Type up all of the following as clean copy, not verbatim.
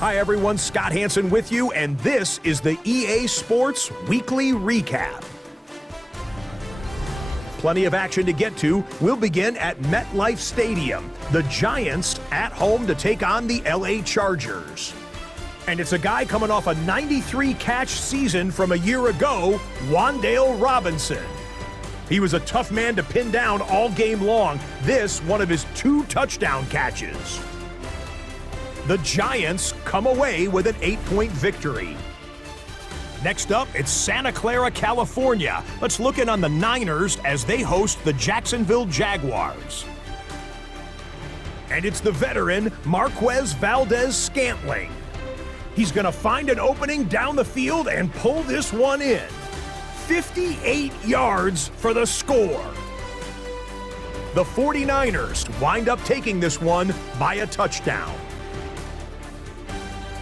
Hi everyone, Scott Hansen with you, and this is the EA Sports Weekly Recap. Plenty of action to get to. We'll begin at MetLife Stadium. The Giants at home to take on the LA Chargers. And it's a guy coming off a 93-catch season from a year ago, Wan'Dale Robinson. He was a tough man to pin down all game long. This, one of his 2 touchdown catches. The Giants come away with an 8-point victory. Next up, it's Santa Clara, California. Let's look in on the Niners as they host the Jacksonville Jaguars. And it's the veteran Marquez Valdez-Scantling. He's going to find an opening down the field and pull this one in. 58 yards for the score. The 49ers wind up taking this one by a touchdown.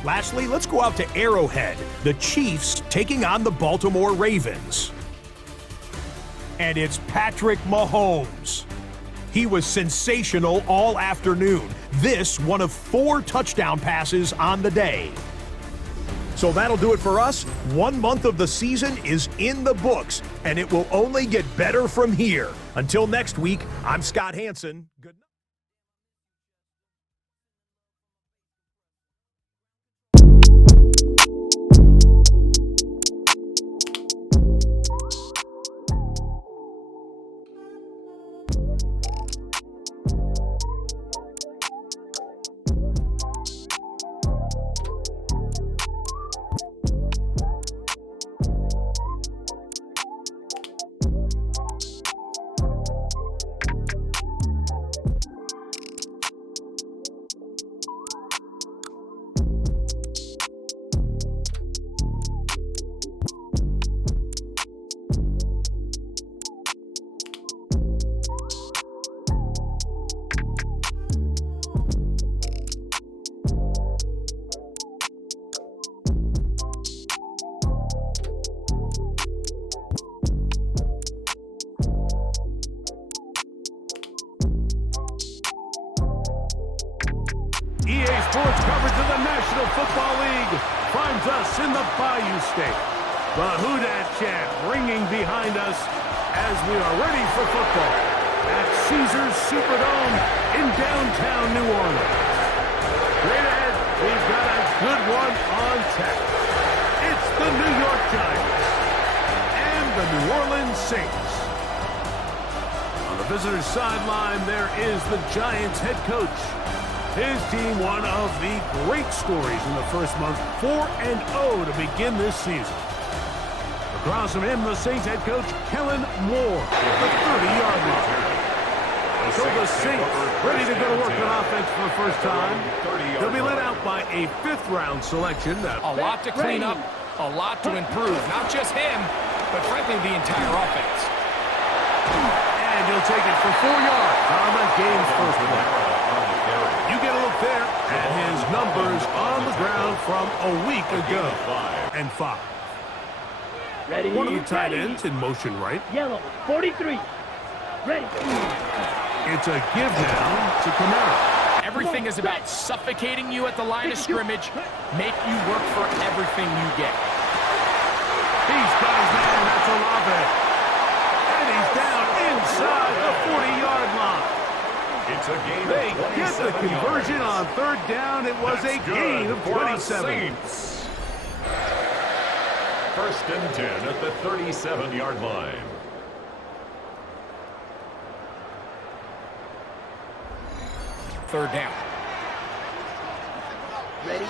Lastly, let's go out to Arrowhead. The Chiefs taking on the Baltimore Ravens. And it's Patrick Mahomes. He was sensational all afternoon. This, one of 4 touchdown passes on the day. So that'll do it for us. 1 month of the season is in the books, and it will only get better from here. Until next week, I'm Scott Hansen. Good night. EA Sports coverage of the National Football League finds us in the Bayou State. The Who Dat chant ringing behind us as we are ready for football at Caesars Superdome in downtown New Orleans. Straight ahead, we've got a good one on tap. It's the New York Giants and the New Orleans Saints. On the visitor's sideline, there is the Giants head coach. His team, one of the great stories in the first month, 4-0 to begin this season. Across from him, the Saints head coach, Kellen Moore, the 30-yard line. So the Saints ready to go to work on offense for the first time. They'll be led out by a 5th-round selection. A lot to clean up, a lot to improve. Not just him, but frankly, the entire offense. And he'll take it for 4 yards on the game's first play. You get a look there at his numbers on the ground from a week ago. And 5. Ready. One of the tight ends in motion right. Yellow, 43. Ready. It's a give now to Camara. Everything is about suffocating you at the line of scrimmage, make you work for everything you get. He's got his man, that's Olave. And he's down inside the 40-yard line. It's a gain of They 27 get the conversion yards. on 3rd down. It was That's a gain of 27. Saints. 1st and 10 at the 37-yard line. Third down. Ready.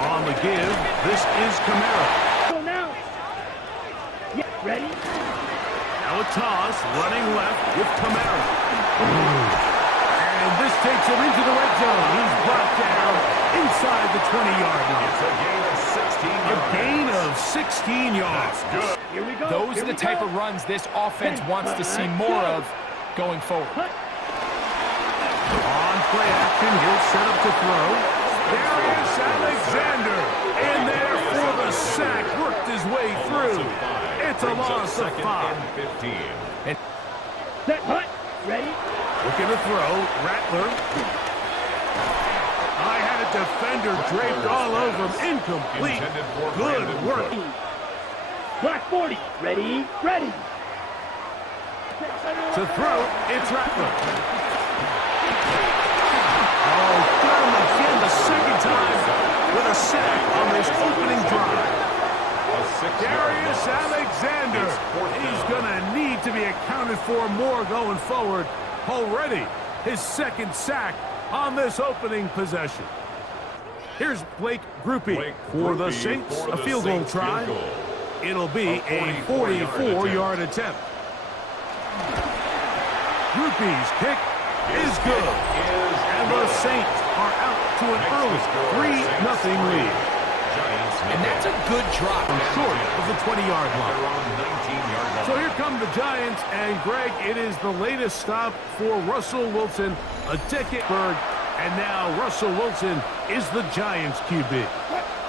On the give, this is Camara. Go now. Yeah, ready. Now a toss, running left with Camara. And this takes him into the red zone. He's brought down inside the 20-yard line. It's a gain of 16 yards. A gain of 16 yards. Good. Here we go. Those are the type of runs this offense wants to see more of going forward. On play action, he'll set up to throw. There is Alexander. And there for the sack, worked his way through. It's a loss of 5. 15. Set, hut. Ready. Looking to throw, Rattler. I had That defender draped all over him. Incomplete. Good work. Black 40. Ready, ready. To throw, it's Rattler. Oh, got him again the second time with a sack on this opening drive. Darius Alexander. He's going to need to be accounted for more going forward. Already his second sack on this opening possession. Here's Blake Groupie for the Saints. A field goal try. It'll be a 44-yard attempt. Groupie's kick is good. And the Saints are out to an early 3-0 lead. And that's a good drop. Short of the 20-yard line. So here come the Giants, and Greg, it is the latest stop for Russell Wilson, a decade, and now Russell Wilson is the Giants QB.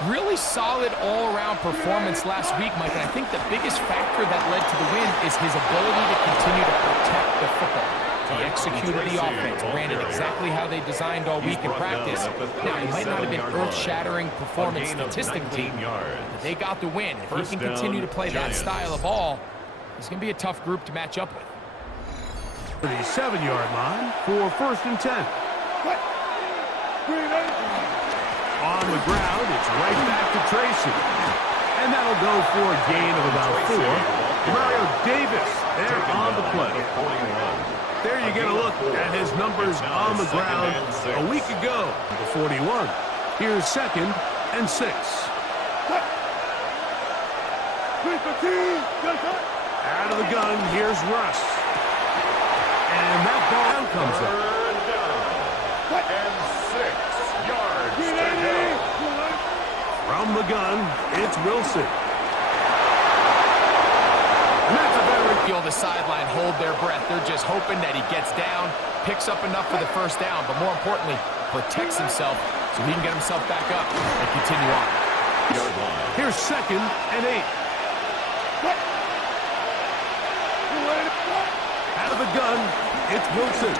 Really solid all-around performance last week, Mike, and I think the biggest factor that led to the win is his ability to continue to protect the football. He executed the offense, ran it exactly how they designed all week in practice. Now, it might not have been earth-shattering performance statistically, but they got the win. If he can continue to play that style of ball, it's going to be a tough group to match up with. 37-yard line for 1st and 10. On the ground, it's right back to Tracy. And that'll go for a gain of about 4. Mario Davis there on the play. There you get a look at his numbers on the ground a week ago. The 41. Here's 2nd and 6. Out of the gun, here's Russ. And that ball comes up. And 6 yards to go. From the gun, it's Wilson. And that's a better Feel the sideline hold their breath. They're just hoping that he gets down, picks up enough for the first down, but more importantly, protects himself so he can get himself back up and continue on. Here's 2nd and 8. Out of the gun, it's Wilson.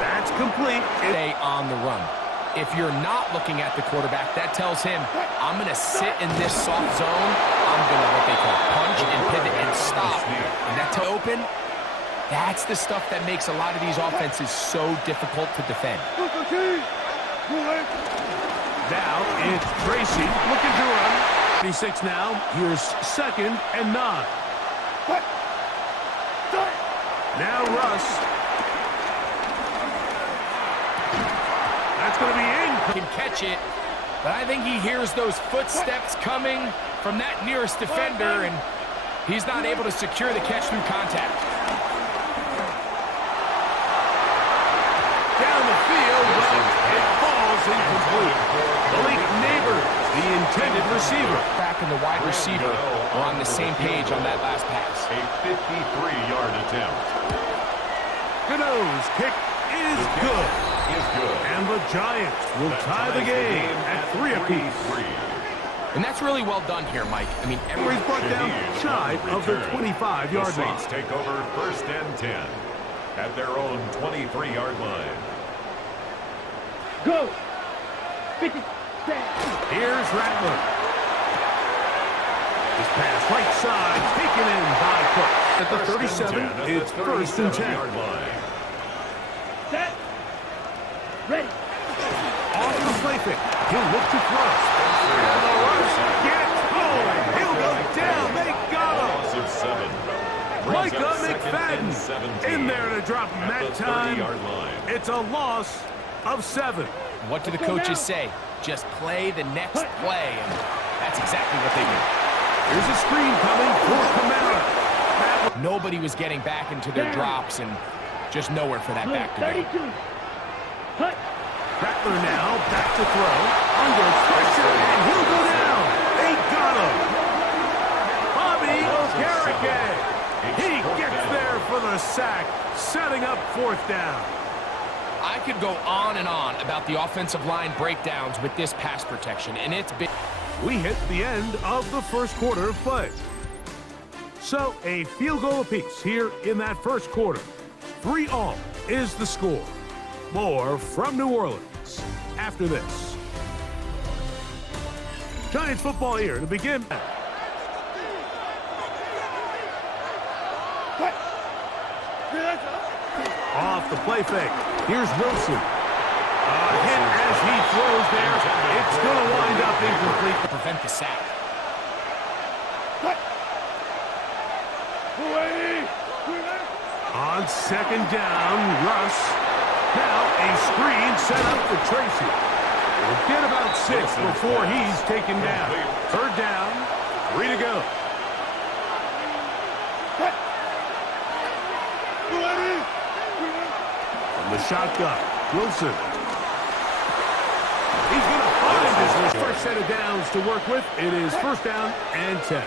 That's complete. Stay on the run. If you're not looking at the quarterback, that tells him, I'm going to sit in this soft zone. I'm going to what they call punch and pivot and stop. And that's open. That's the stuff that makes a lot of these offenses so difficult to defend. Now it's Tracy looking to run. 36 now. Here's 2nd and 9. Now Russ. That's going to be in. Can catch it, but I think he hears those footsteps coming from that nearest defender, and he's not able to secure the catch through contact. Down the field, but it falls incomplete. Malik Neighbors, the intended receiver. Back in the wide receiver, we're on the same page on that last pass. A 53-yard attempt. Gano's kick is good. And the Giants will tie the game at 3 apiece. And that's really well done here, Mike. I mean, Everybody's brought down shy of their 25-yard line. Saints take over 1st and 10 at their own 23-yard line. Go. 50. Here's Rattler. This pass right side taken in by Cook. At the 37, it's 1st and 10. Set. Ready. Off the play fake. He'll look to throw. And the rush gets home. He'll go down. They got him. Loss of 7. Micah McFadden in there to drop him that time. It's a loss of 7. what do the coaches say? Just play the next play, and that's exactly what they do. Here's a screen coming for Kamara. Nobody was getting back into their drops, and just nowhere for that back to go. 32. Hut. Rattler now back to throw. Under pressure, and he'll go down. They got him. Bobby Okereke. He gets there for the sack, setting up 4th down. I could go on and on about the offensive line breakdowns with this pass protection, and it's been... We hit the end of the first quarter of play. So a field goal apiece here in that first quarter. 3-all is the score. More from New Orleans. after this. Giants football here to begin. Off the play fake. Here's Wilson. Hit as he throws there. It's going to wind up incomplete To prevent the sack. On second down, Russ. Now a screen set up for Tracy. We'll get about 6 before he's taken down. Third down, 3 to go. From the shotgun, Wilson. He's going to find his first set of downs to work with. It is first down and 10.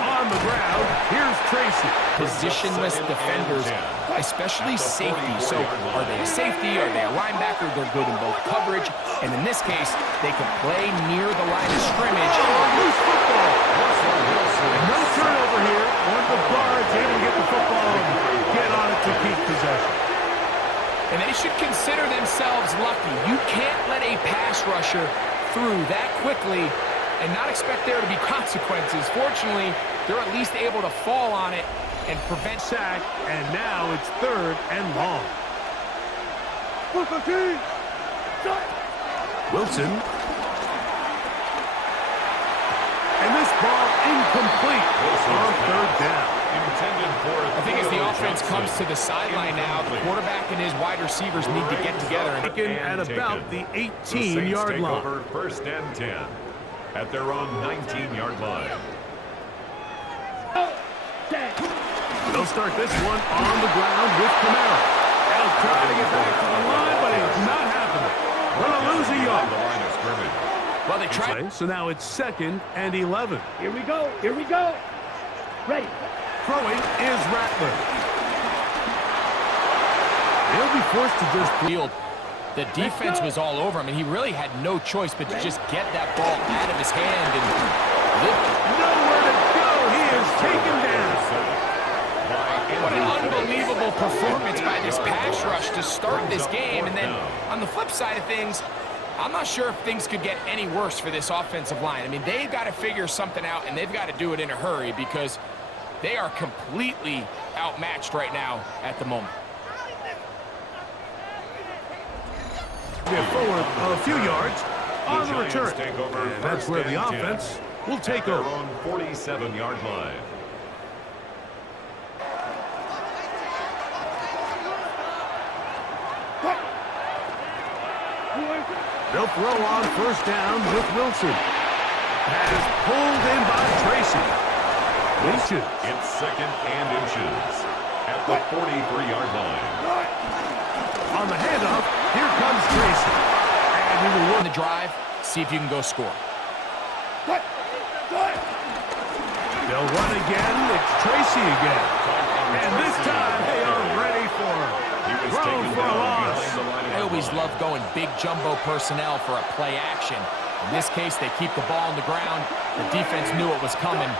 On the ground, here's Tracy. Positionless defenders, especially safety. So are they a safety? Are they a linebacker? They're good in both coverage. And in this case, they can play near the line of scrimmage. Loose football. No turnover here. One of the guards able to get the football and get on it to keep possession. And they should consider themselves lucky. You can't let a pass rusher through that quickly and not expect there to be consequences. Fortunately, they're at least able to fall on it and prevent sack, and now it's third and long. Wilson. And this ball incomplete on third down. I think as the offense comes to the sideline now, the quarterback and his wide receivers need to get together. Taken at about the 18-yard line. Over first and 10 at their own 19-yard line. They'll start this one on the ground with Camara. They'll try to get back to the line, but it's not happening. Gonna lose a yard. The line of scrimmage. Well, they tried. So now it's second and 11. Here we go. Here we go. Ready. Throwing is Rattler. He'll be forced to just Field. The defense was all over him, and he really had no choice but to just get that ball out of his hand and lift it. nowhere to go. He is taken down. What an unbelievable performance by this pass rush to start this game. And then on the flip side of things, I'm not sure if things could get any worse for this offensive line. I mean, they've got to figure something out, and they've got to do it in a hurry because they are completely outmatched right now at the moment. Get forward a few yards on the return. And that's where the offense will take over. On 47-yard line. They'll throw on first down with Wilson. Pass pulled in by Tracy. Inches. It's second and inches at the 43-yard line. On the handoff, here comes Tracy. And he will On the drive, see if you can go score. They'll run again. It's Tracy again. And this time they are ready for him. Thrown for a loss. I always love going big jumbo personnel for a play action. In this case, they keep the ball on the ground. The defense knew it was coming,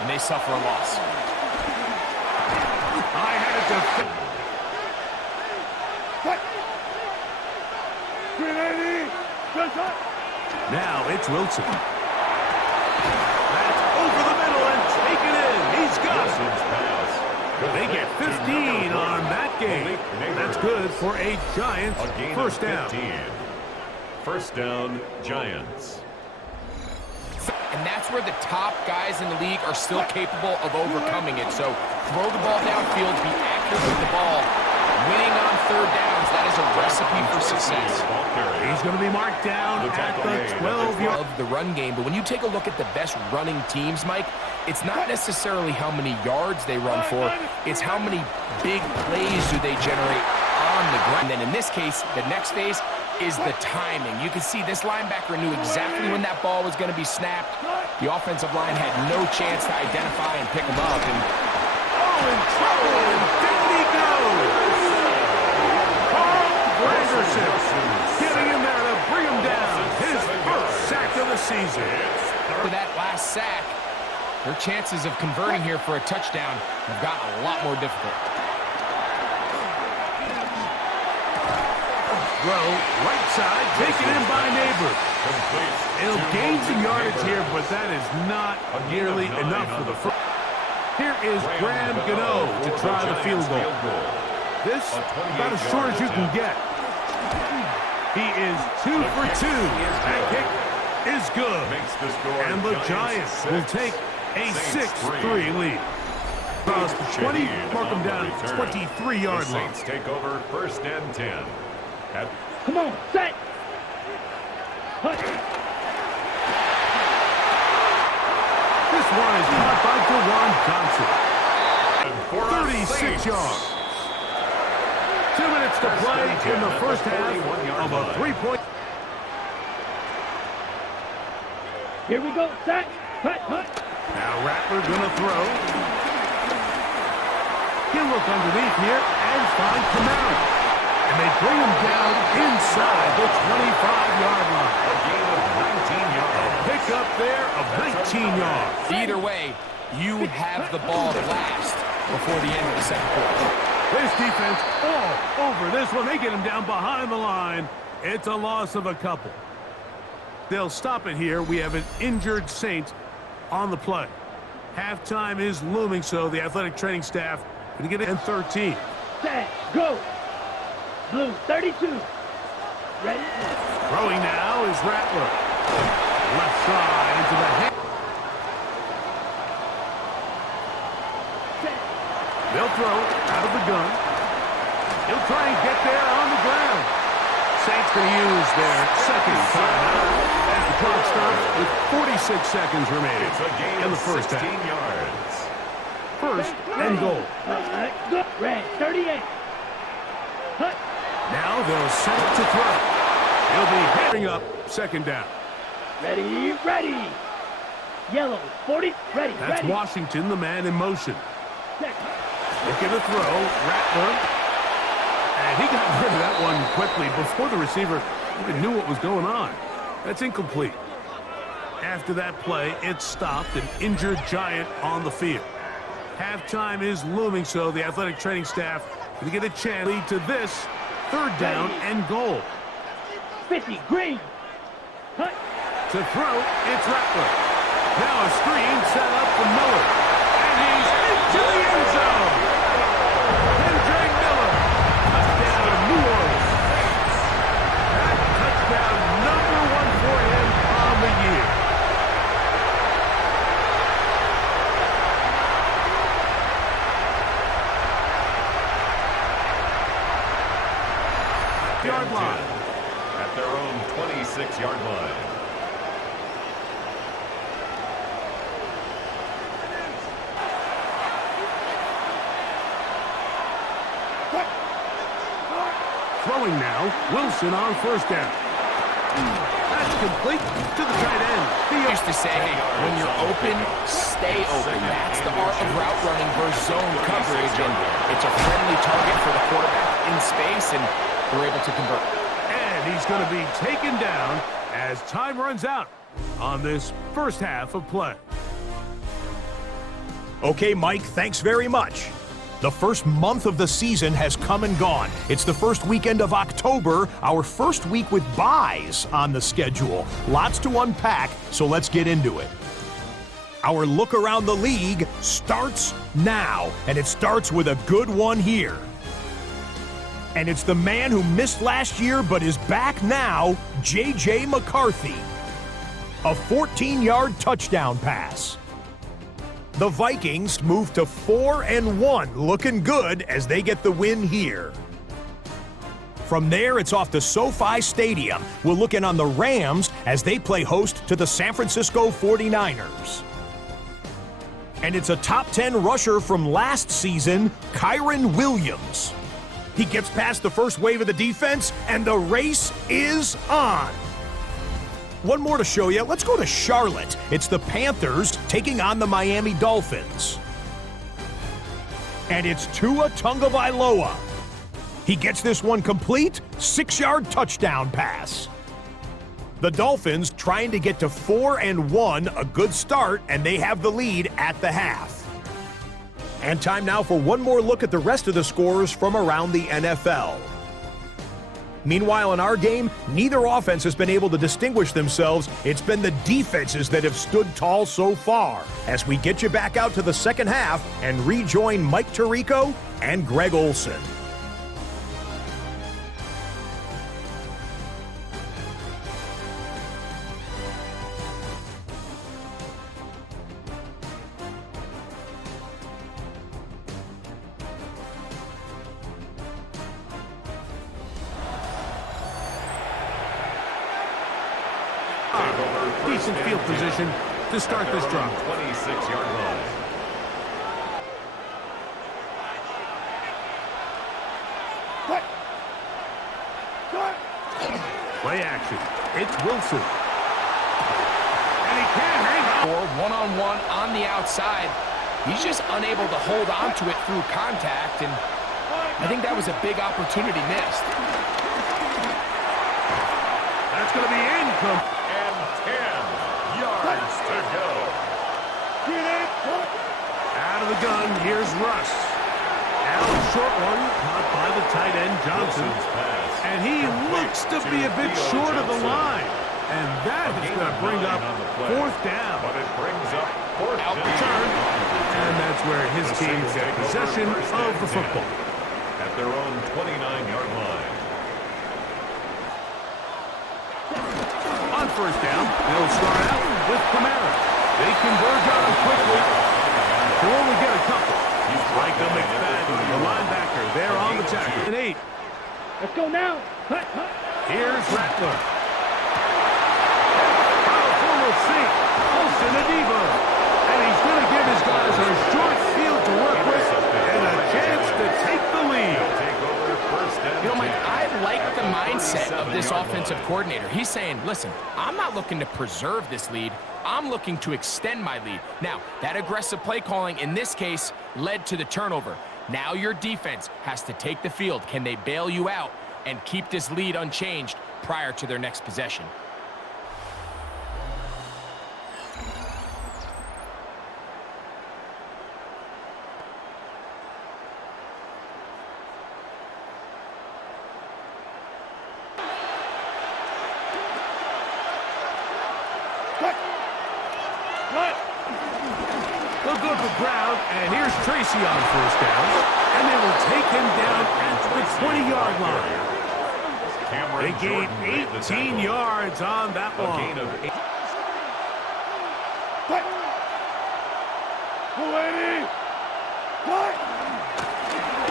and they suffer a loss. I had it to... Now it's Wilson. That's over the middle and taken in. He's got it. They get 15 on that game. That's good for a Giants first down. First down, Giants. And that's where the top guys in the league are still capable of overcoming it. So throw the ball downfield, be accurate with the ball. Winning on third downs, that is a recipe for success. He's going to be marked down at the 12-yard. Of the run game, but when you take a look at the best running teams, Mike, it's not necessarily how many yards they run for, it's how many big plays do they generate on the ground. And then in this case, the next phase is the timing. You can see this linebacker knew exactly when that ball was going to be snapped. The offensive line had no chance to identify and pick him up. And in trouble, and down he goes. Anderson getting in there to bring him down. His first sack of the season. After that last sack, their chances of converting here for a touchdown have gotten a lot more difficult. throw, right side, taken in by Neighbor. Complete. It'll gain some yardage here, but that is not nearly enough for the first. Here is Graham Gano to try the field goal. This, about as short as you can get. He is 2 for 2. That kick is good. And the Giants will take a 6-3 lead. Across the 20, mark them down at 23-yard line. Saints take over 1st and 10. Come on, set. Hut. This one is caught by Jawan Johnson. 36 yards. 2 minutes to play in the first half of a 3-point. Here we go, set. Hut, hut. Now Rattler gonna throw. He'll look underneath here and find Kamara. And they bring him down inside the 25-yard line. A gain of 19 yards. Pick up there of 19 yards. Either way, you have the ball last before the end of the second quarter. This defense all over this one. They get him down behind the line. It's a loss of a couple. They'll stop it here. We have an injured Saints on the play. Halftime is looming, so the athletic training staff going to get it in 13. Set. Go. Blue 32. Ready? Throwing now is Rattler. Left side into the hand. Set. They'll throw out of the gun. He'll try and get there on the ground. Saints going to use their second timeout as the clock stops with 46 seconds remaining It's a gain in the of first 16 half. yards. First and goal. Go. Red 38. Hut. Now they'll set it to throw. He'll be heading up second down. Ready, ready. Yellow 40. Ready, That's ready. Washington, the man in motion. Set. Looking to throw. Rattler. And he got rid of that one quickly before the receiver even knew what was going on. That's incomplete. After that play, it stopped, an injured Giant on the field. Halftime is looming, so the athletic training staff will get a chance to lead to this third down and goal. 50. Green. Hut. To throw, it's Rattler. Now a screen set up for Miller. And he's into the end zone. Hendrick Miller. Touchdown, New Orleans. That touchdown number 1 for him on the year. Yard line. At their own 26-yard line. Throwing now, Wilson on first down. That's complete to the tight end. He used to say, hey, when you're open, stay open. That's the art of route running versus zone coverage, and it's a friendly target for the quarterback in space, and they're able to convert. And he's going to be taken down as time runs out on this first half of play. Okay, Mike, thanks very much. The first month of the season has come and gone. It's the first weekend of October, our first week with byes on the schedule. Lots to unpack, so let's get into it. Our look around the league starts now, and it starts with a good one here. And it's the man who missed last year but is back now, J.J. McCarthy. A 14-yard touchdown pass. The Vikings move to 4-1, looking good as they get the win here. From there, it's off to SoFi Stadium. We'll look in on the Rams as they play host to the San Francisco 49ers. And it's a top 10 rusher from last season, Kyron Williams. He gets past the first wave of the defense, and the race is on. One more to show you. Let's go to Charlotte. It's the Panthers taking on the Miami Dolphins. And it's Tua Tagovailoa. He gets this one complete, 6-yard touchdown pass. The Dolphins trying to get to 4-1, a good start, and they have the lead at the half. And time now for one more look at the rest of the scores from around the NFL. Meanwhile, in our game, neither offense has been able to distinguish themselves. It's been the defenses that have stood tall so far. As we get you back out to the second half and rejoin Mike Tirico and Greg Olson. Decent field position to start this drive. 26-yard line. Play action. It's Wilson. And he can't hang on. Or one-on-one on the outside. He's just unable to hold on to it through contact, and I think that was a big opportunity missed. That's going to be incomplete. And 10 yards to go. Out of the gun, here's Russ. Now a short one, caught by the tight end Johnson. And he looks to be a bit short of the line. And that is going to bring up fourth down. But it brings up fourth Out down. return. And that's where his team will get possession of the football. At their own 29-yard line. On first down, they'll start out with Kamara. They converge on him quickly. He'll only get a couple. Michael McFadden, the linebacker, there on the tackle. And 8. Let's go now. Hut, hut. Here's Rattler. Forward seat. Olsen Adiva. And he's going to give his guys a short field to work with and a chance to take the lead. You know, Mike, I like the mindset of this offensive coordinator. He's saying, listen, I'm not looking to preserve this lead. I'm looking to extend my lead. Now, that aggressive play calling in this case led to the turnover. Now your defense has to take the field. Can they bail you out and keep this lead unchanged prior to their next possession? They'll go to the ground, and here's Tracy on first down. And they will take him down at the 20-yard line. They gain 18 yards on that one. Gain of 8.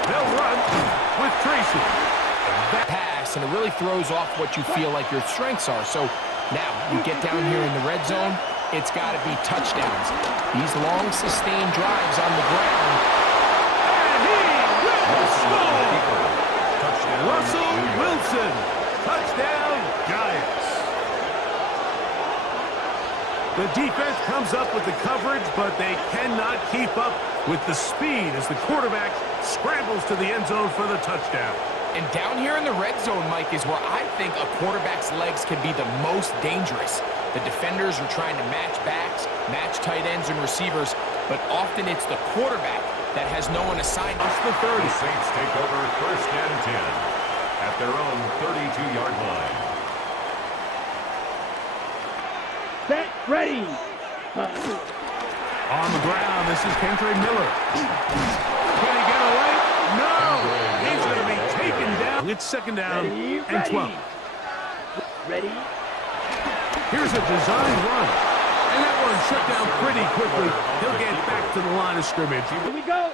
They'll run with Tracy. Pass, and it really throws off what you feel like your strengths are. So now you get down here in the red zone, it's got to be touchdowns. These long, sustained drives on the ground. And he will score! Russell Wilson, touchdown, Giants. The defense comes up with the coverage, but they cannot keep up with the speed as the quarterback scrambles to the end zone for the touchdown. And down here in the red zone, Mike, is where I think a quarterback's legs can be the most dangerous. The defenders are trying to match backs, match tight ends and receivers, but often it's the quarterback that has no one assigned. That's the 30. The Saints take over first and 10 at their own 32-yard line. Set, ready. On the ground, this is Kendra Miller. Can he get away? No! He's going to be taken down. It's second down and 12. Ready. Here's a design run. And that one shut down pretty quickly. He'll get back to the line of scrimmage. Here we go.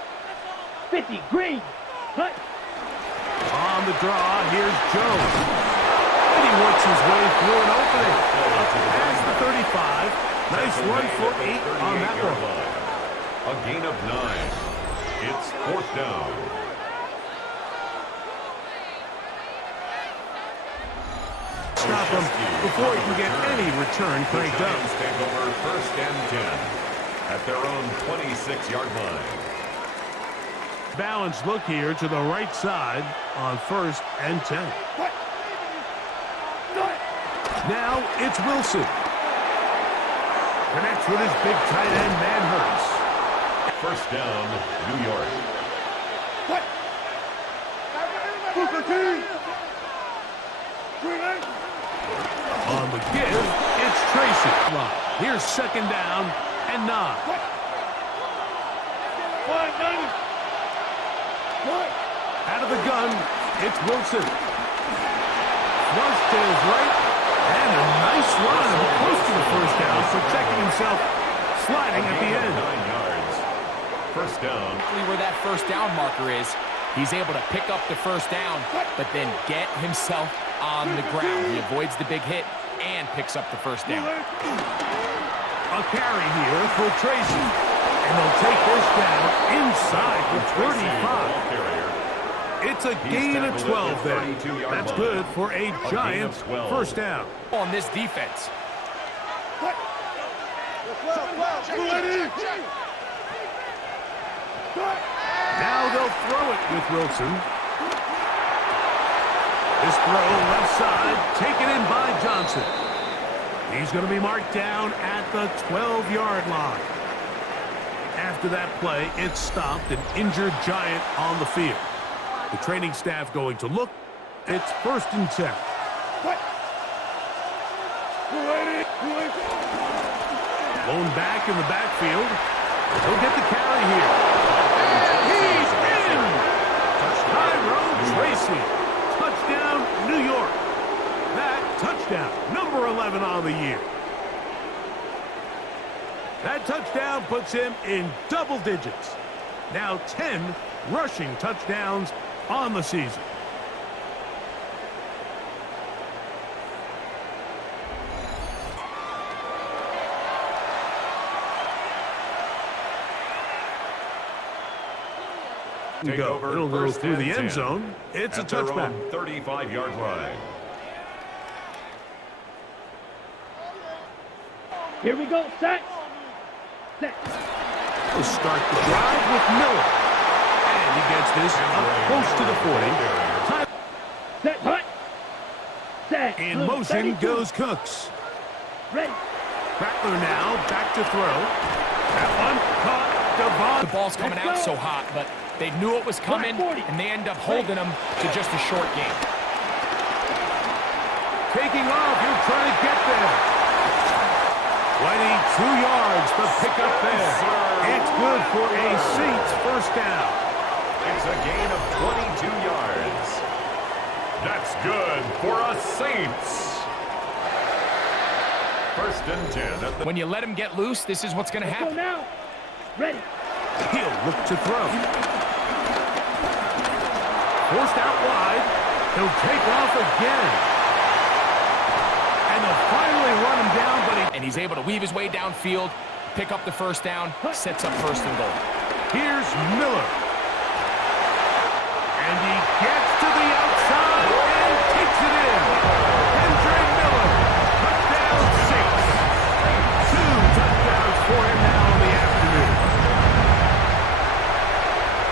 50, green. Hut. On the draw, here's Jones. And he works his way through an opening. Up past the 35. Nice run for 8 on that one. A gain of 9. It's fourth down. Stop him before he can get any return cranked up. Giants take over first and 10 at their own 26-yard line. Balanced look here to the right side on first and 10. Now it's Wilson. Connects with his big tight end, Manhurst. First down, New York. On the give, it's Tracy. Here's second down and 9. Out of the gun, it's Wilson. Flush to his right, and a nice run close to the first down, protecting himself, sliding at the end. 9 yards. First down. Where that first down marker is, he's able to pick up the first down, but then get himself on the ground. He avoids the big hit and picks up the first down. A carry here for Tracy. And they'll take this down inside the 35. It's a gain of 12 there. That's good for a Giants first down. On this defense. Now they'll throw it with Wilson. This throw left side, taken in by Johnson. He's going to be marked down at the 12-yard line. After that play, it stopped an injured Giant on the field. The training staff going to look. It's 1st and 10. Blown back in the backfield. He'll get the carry here. He's in! Tyrone Tracy. Touchdown, New York. That touchdown, number 11 on the year. That touchdown puts him in double digits. Now 10 rushing touchdowns on the season. It'll go through the end zone. It's a touchback. 35-yard line. Here we go, set. Set. We'll start the drive with Miller. And he gets this up close to the 40. Set, hut. Set. In motion goes Cooks. Ready. Rattler now back to throw. That one caught Devon. The ball's coming out so hot, but they knew it was coming, and they end up holding them to just a short game. Taking off, he'll try to get there. 22 yards, the pickup there. It's good for a Saints first down. It's a gain of 22 yards. That's good for a Saints. 1st and 10. When you let him get loose, this is what's going to Go happen. now. Ready. He'll look to throw. Forced out wide. He'll take off again. And they'll finally run him down, but And he's able to weave his way downfield, pick up the first down, sets up 1st and goal. here's Miller. And he gets to the outside and takes it in. Hendry Miller, touchdown Saints. 2 touchdowns for him now in the afternoon.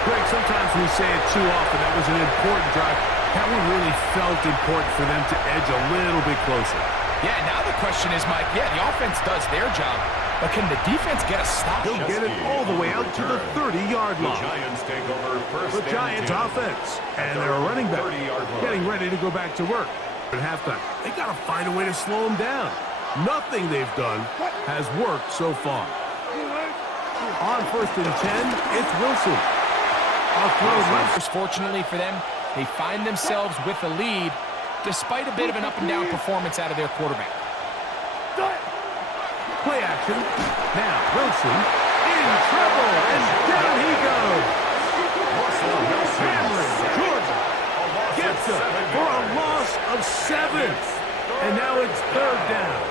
Greg, sometimes we say it too often. That was an important drive. That one really felt important for them to edge a little bit closer. Yeah, now the question is, Mike, the offense does their job, but can the defense get a stop? He'll get it all the way out to the 30-yard line. The Giants take over first. The Giants offense, and they're running back, getting ready to go back to work. At halftime, they got to find a way to slow them down. Nothing they've done has worked so far. On 1st and 10, it's Wilson. I'll throw left. Fortunately for them, they find themselves with a lead, despite a bit of an up-and-down performance out of their quarterback. Play action. Now Wilson in trouble, and down he goes. Cameron Jordan gets him for a loss of 7. And now it's 3rd down.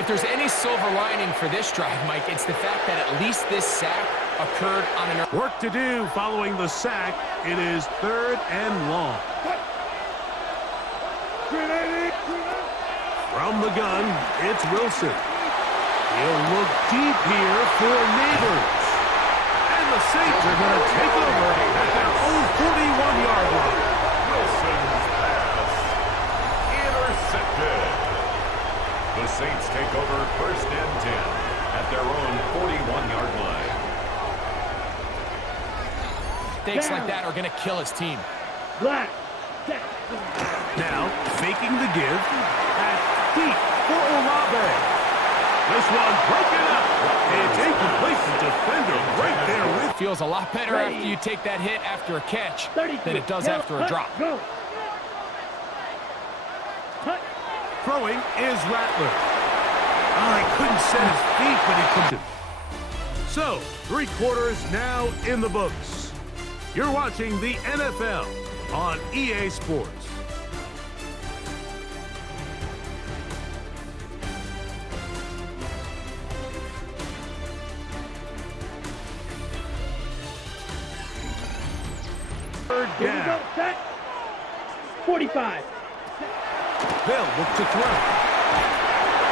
If there's any silver lining for this drive, Mike, it's the fact that at least this sack occurred on an... Work to do following the sack. It is 3rd and long. From the gun, it's Wilson. He'll look deep here for Neighbors. And the Saints are going to take over at their own 41-yard line. Wilson's pass intercepted. The Saints take over 1st and 10 at their own 41-yard line. Mistakes like that are going to kill his team. Black. Set. Now, faking the give. And deep for Olave. This one broken up. It's incomplete. The defender right there with. Feels a lot better after you take that hit after a catch than it does after a drop. Go. Throwing is Rattler. Oh, he couldn't set his feet, but he couldn't. So, 3 quarters now in the books. You're watching the NFL on EA Sports. Third Here we go, down. set. 45. They'll look to throw.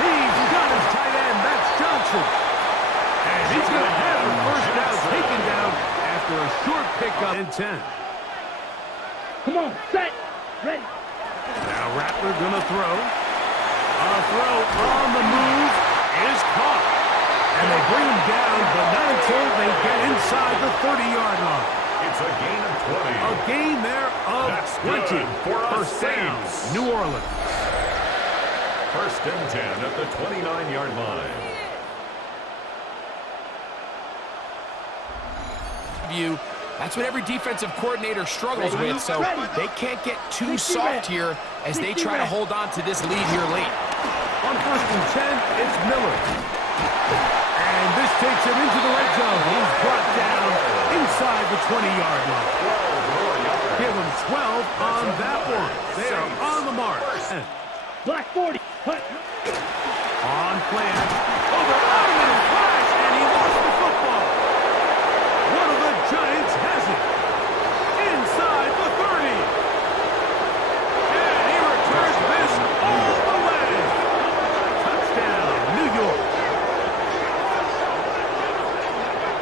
He's got his tight end. That's Johnson. And he's going to have the first down taken down after a short pickup in 10. Come on, set. Ready. Now Rattler going to throw. A throw on the move is caught. And they bring him down, but not until they get inside the 30-yard line. It's a gain of 20. A gain there of That's 20. good for a First down, Saints. New Orleans. First and 10 at the 29-yard line. That's what every defensive coordinator struggles with, so they can't get too soft here as they try to hold on to this lead here late. On first and 10, it's Miller. And this takes him into the red zone. He's brought down inside the 20-yard line. Give him 12 on that one. They are on the mark. Black 40. Hut. On plan. Over automatic flash, and he lost the football. One of the Giants has it. Inside the 30. And he returns this all the way. Touchdown, New York.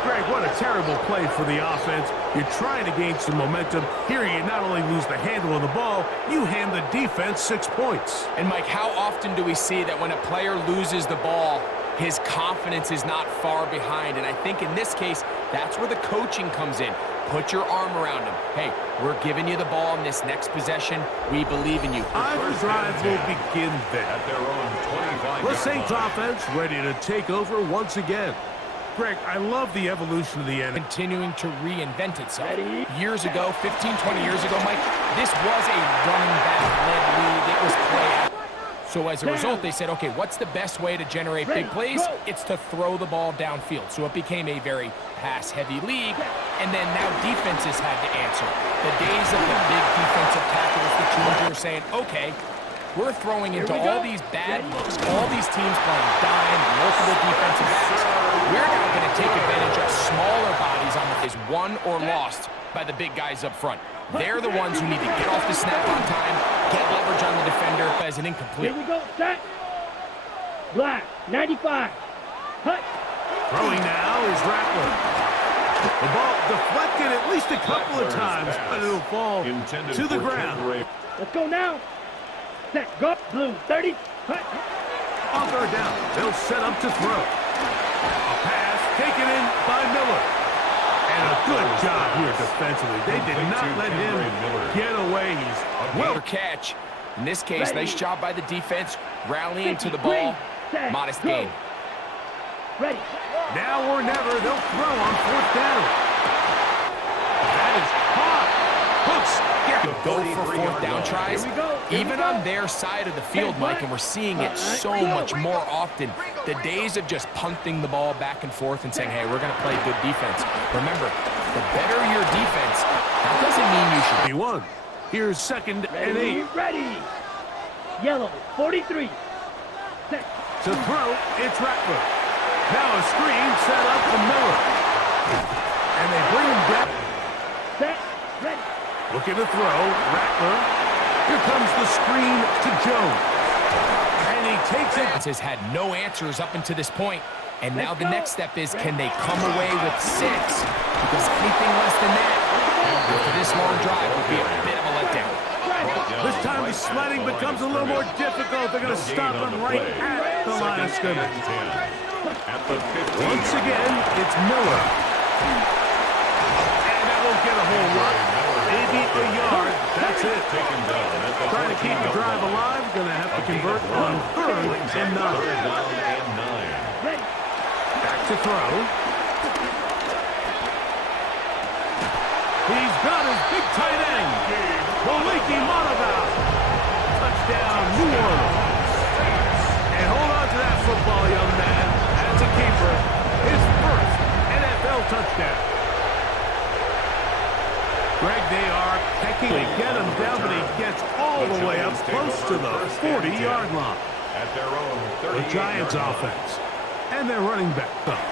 Greg, what a terrible play for the offense. You're trying to gain some momentum. Here you not only lose the handle of the ball, you hand the defense 6 points. And Mike, how often do we see that when a player loses the ball, his confidence is not far behind? And I think in this case, that's where the coaching comes in. Put your arm around him. Hey, we're giving you the ball in this next possession. We believe in you. Either drive will begin there. At their own 25-yard The Saints line. offense ready to take over once again. Greg, I love the evolution of the NFL. Continuing to reinvent itself. Ready? Years ago, 15, 20 years ago, Mike, this was a running back-led league. It was play. So as a result, they said, okay, what's the best way to generate big plays? It's to throw the ball downfield. So it became a very pass-heavy league, and then now defenses had to answer. The days of the big defensive tackles, the teams were saying, okay, we're throwing into all these bad looks, all these teams playing dime, multiple defensive backs. We're now going to take advantage of smaller bodies on the is won or lost by the big guys up front. They're the ones who need to get off the snap on time, get leverage on the defender as an incomplete. Here we go, set. Black 95. Hut. Throwing now is Rattler. The ball deflected at least a couple of times, but it'll fall Intended to the for ground. Ray. Let's go now. Set. Go. Blue 30. Hut. On third down, they'll set up to throw. A pass taken in by Miller. And a good job here defensively. They did not let him get away. He's Well, catch. In this case, nice job by the defense, rallying to the ball. Modest gain. Ready. now or never. They'll throw on fourth down. That is caught. Hooks. Go for fourth down tries, even on their side of the field, Mike, and we're seeing it so much more often. The days of just punting the ball back and forth and saying, hey, we're going to play good defense. Remember, the better your defense, that doesn't mean you should be. One. Here's second and 8. Ready. Yellow 43. Set. To throw, it's Rattler. Now a screen set up for Miller. And they bring him back. Set. Ready. Looking to throw, Rattler. Here comes the screen to Jones. And he takes it. Has had no answers up until this point, and now the next step is, can they come away with 6? Because anything less than that, for this long drive, would be a bit of a letdown. This time the sledding becomes a little more difficult. They're going to stop him right at the line of scrimmage. At the 15. Once again, it's Miller. And that won't get a whole lot. maybe a yard. That's it. Taken down at the Trying to keep the drive alive. Going to have to convert on 3rd and 9. Third down and 9. Back to throw. He's got his big tight end. Maliki Monteval. Touchdown, New Orleans. And hold on to that football, young man. As a keeper, his first NFL touchdown. Greg, they are pecking to get him down, but he gets all the way up close to the 40-yard line. At their own 38-yard The Giants offense. And their running back up.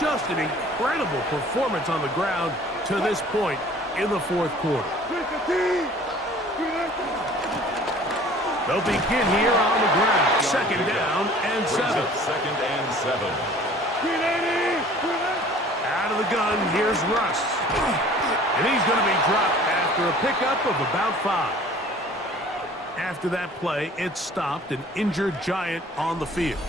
Just an incredible performance on the ground to this point in the 4th quarter. They'll begin here on the ground. 2nd down and 7. 2nd and 7. Out of the gun, here's Russ. And he's going to be dropped after a pickup of about 5. After that play, it stopped an injured Giant on the field.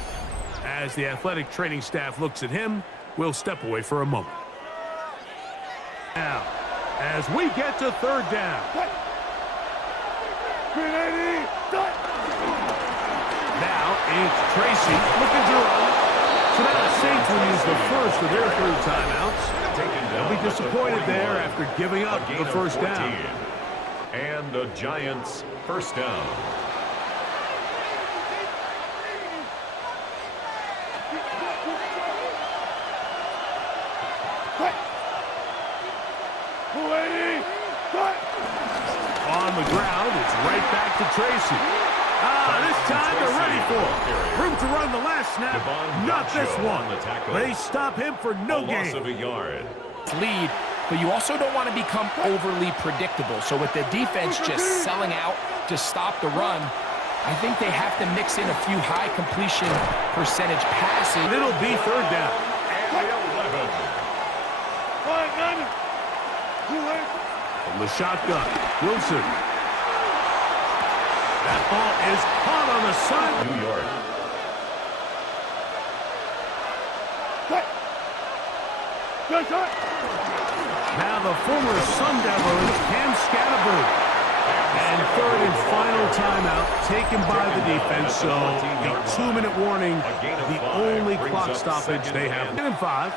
As the athletic training staff looks at him, we'll step away for a moment. Now, as we get to 3rd down. Now it's Tracy looking to run. So now the Saints will use the first of their 3 timeouts. They'll be disappointed there after giving up the first down. And the Giants' first down. On the ground, it's right back to Tracy. This time they're ready for it. Room to run the last snap, not this one. They stop him for no gain. Loss of a yard. Lead, but you also don't want to become overly predictable. So with the defense just selling out to stop the run, I think they have to mix in a few high completion percentage passes. It'll be 3rd down. And 11. From the shotgun, Wilson. That ball is caught on the side. New York. Now the former Sun Devil is Cam Scatterberg. And 3rd and final timeout taken by the defense. So a 2-minute warning, the only clock stoppage they have. 2nd and 5.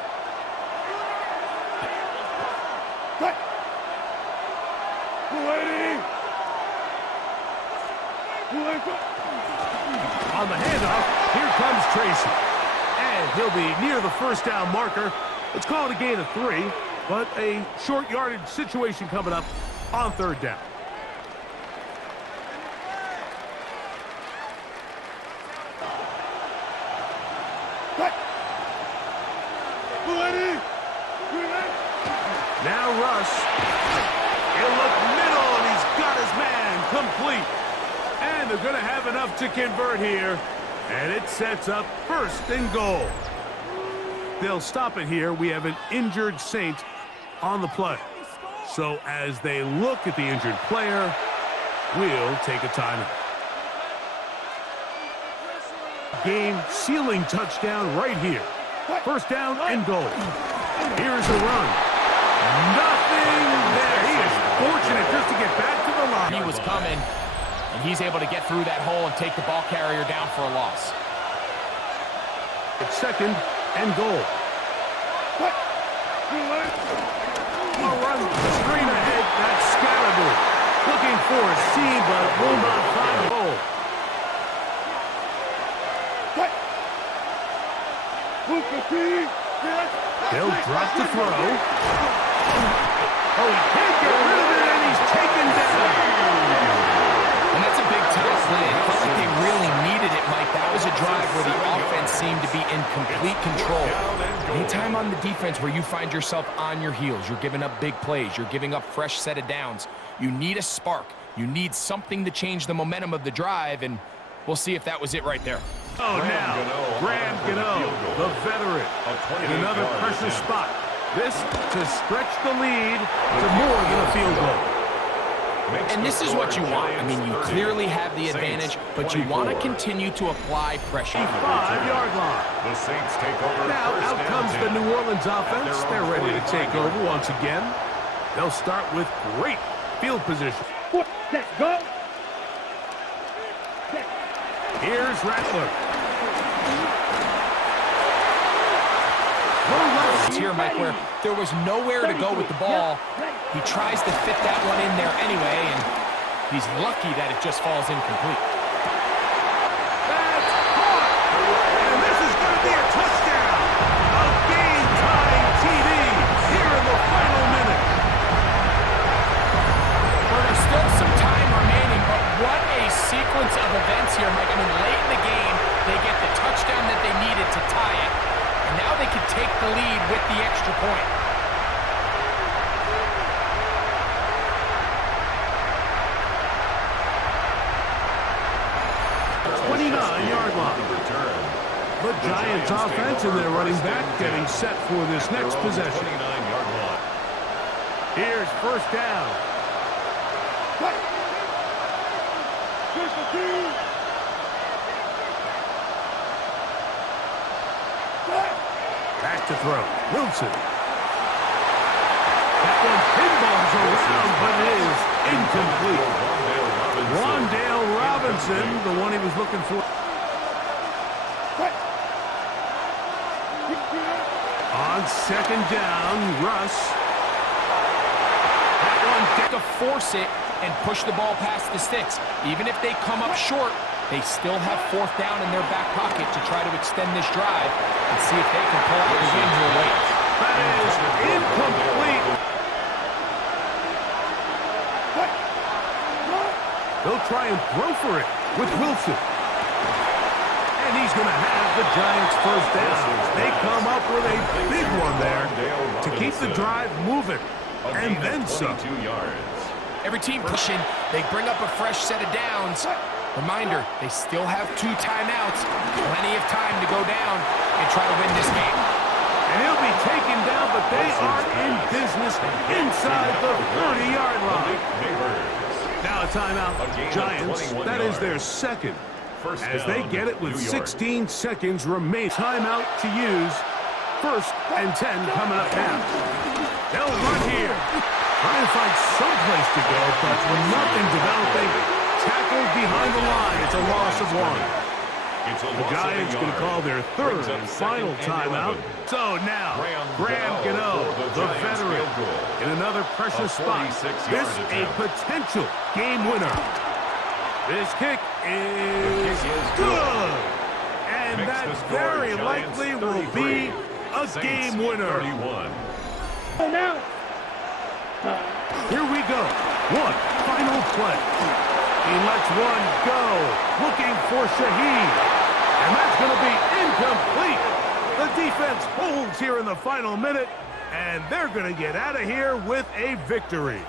On the handoff, here comes Tracy. And he'll be near the first down marker. Let's call it a gain of 3, but a short yardage situation coming up on 3rd down. Now Russ. He'll look middle, and he's got his man complete. And they're going to have enough to convert here. And it sets up 1st and goal. They'll stop it here. We have an injured Saint on the play. So as they look at the injured player, we'll take a timeout. Game-sealing touchdown right here. 1st down and goal. Here's a run. Nothing there. He is fortunate just to get back to the line. He was coming, and he's able to get through that hole and take the ball carrier down for a loss. It's 2nd and goal. A run screen ahead. That's Scalaboo. Looking for a seam, but will not find a goal. They'll drop the throw. Oh, he can't get rid of it, and he's taken down. And that's a big-time play. It felt like they really needed it, Mike. That was a drive where the offense seemed to be in complete control. Anytime on the defense where you find yourself on your heels, you're giving up big plays, you're giving up fresh set of downs, you need a spark. You need something to change the momentum of the drive, and we'll see if that was it right there. Oh, now, Graham Gano, the veteran, in another pressure spot. This to stretch the lead to more than a field goal. And this is what you want. I mean, you clearly have the advantage, but you want to continue to apply pressure. 5-yard line. The Saints take over. Now out comes the New Orleans offense. They're ready to take over once again. They'll start with great field position. Set, go. Here's Rattler. Here, Mike, where there was nowhere to go with the ball. He tries to fit that one in there anyway, and he's lucky that it just falls incomplete. That's caught! And this is going to be a touchdown! A game-tying TD here in the final minute. Well, there's still some time remaining, but what a sequence of events here, Mike. I mean, late in the game, they get the touchdown that they needed to tie it. And now they can take the lead with the extra point. 29-yard line. The Giants offense and their running back getting set for this next possession. 29-yard line. Here's first down. Back to throw. Wilson. That one pinballs around, but it is incomplete. Rondale Robinson, the one he was looking for. On second down, Russ. That one To force it and push the ball past the sticks. Even if they come up short, they still have fourth down in their back pocket to try to extend this drive and see if they can pull out the win here late. That is incomplete. They'll try and throw for it with Wilson. And he's going to have the Giants first down. They come up with a big one there to keep the drive moving. And then some. Every team pushing, they bring up a fresh set of downs. Reminder, they still have 2 timeouts. Plenty of time to go down and try to win this game. And he'll be taken down, but they are in business inside the 30-yard line. Now a timeout, Giants. That is their second. As they get it with 16 seconds remaining. Timeout to use. First and 10 coming up now. They'll run here. Trying to find some place to go, but nothing developing. Tackled behind the line. It's a loss of 1. The Giants going to call their third and final timeout. So now, Graham Gano, the veteran, in another pressure spot. This a potential game winner. This kick is good. And that very likely will be a game winner. Now. Here we go. One final play. He lets one go. Looking for Shaheed. And that's going to be incomplete. The defense holds here in the final minute. And they're going to get out of here with a victory.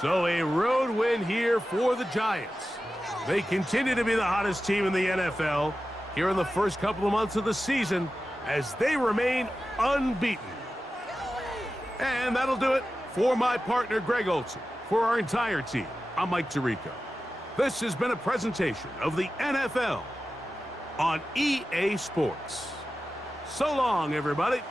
So a road win here for the Giants. They continue to be the hottest team in the NFL here in the first couple of months of the season as they remain unbeaten. And that'll do it for my partner, Greg Olson. For our entire team, I'm Mike Tirico. This has been a presentation of the NFL on EA Sports. So long, everybody.